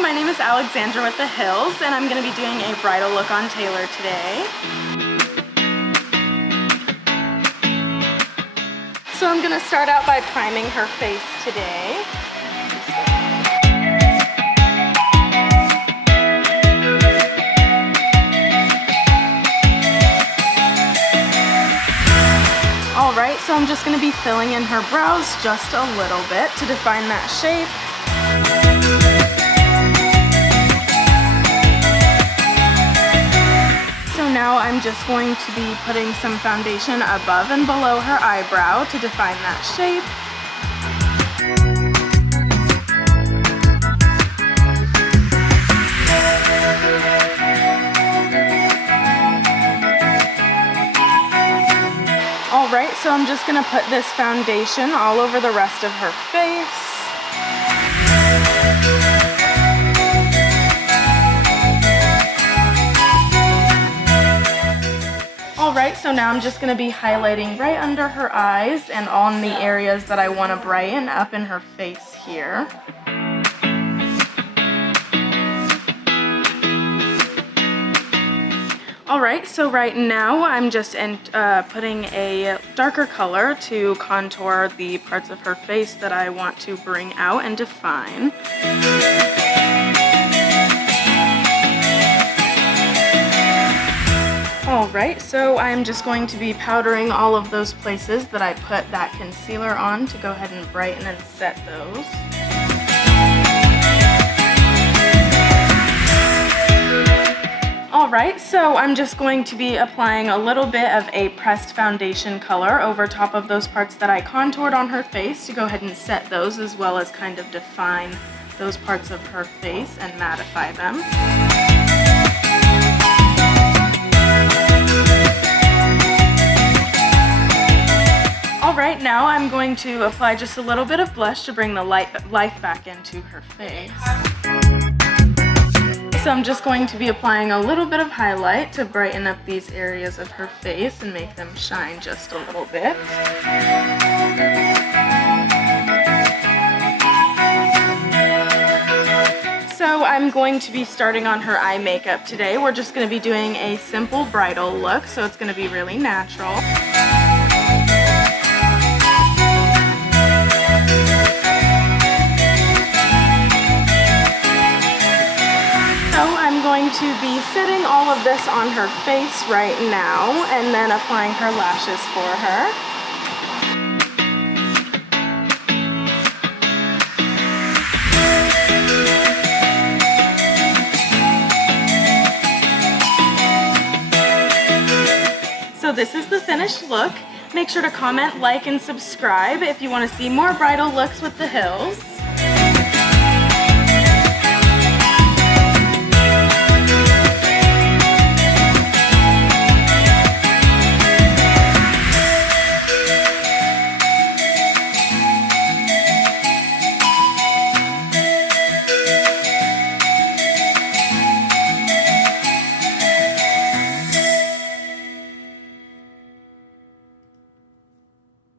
my name is Alexandra with the Hills, and I'm going to be doing a bridal look on Taylor today. So I'm going to start out by priming her face today. Alright, so I'm just going to be filling in her brows just a little bit to define that shape. So now I'm just going to be putting some foundation above and below her eyebrow to define that shape. Alright, so I'm just going to put this foundation all over the rest of her face. Alright, so now I'm just going to be highlighting right under her eyes and on the areas that I want to brighten up in her face here. Alright, so right now I'm just putting a darker color to contour the parts of her face that I want to bring out and define. Alright, so I'm just going to be powdering all of those places that I put that concealer on to go ahead and brighten and set those. Alright, so I'm just going to be applying a little bit of a pressed foundation color over top of those parts that I contoured on her face to go ahead and set those, as well as kind of define those parts of her face and mattify them. Alright, now I'm going to apply just a little bit of blush to bring the life back into her face. So I'm just going to be applying a little bit of highlight to brighten up these areas of her face and make them shine just a little bit. So I'm going to be starting on her eye makeup today. We're just going to be doing a simple bridal look, so it's going to be really natural. I'm going to be setting all of this on her face right now and then applying her lashes for her. So this is the finished look. Make sure to comment, like, and subscribe if you want to see more bridal looks with the Hills.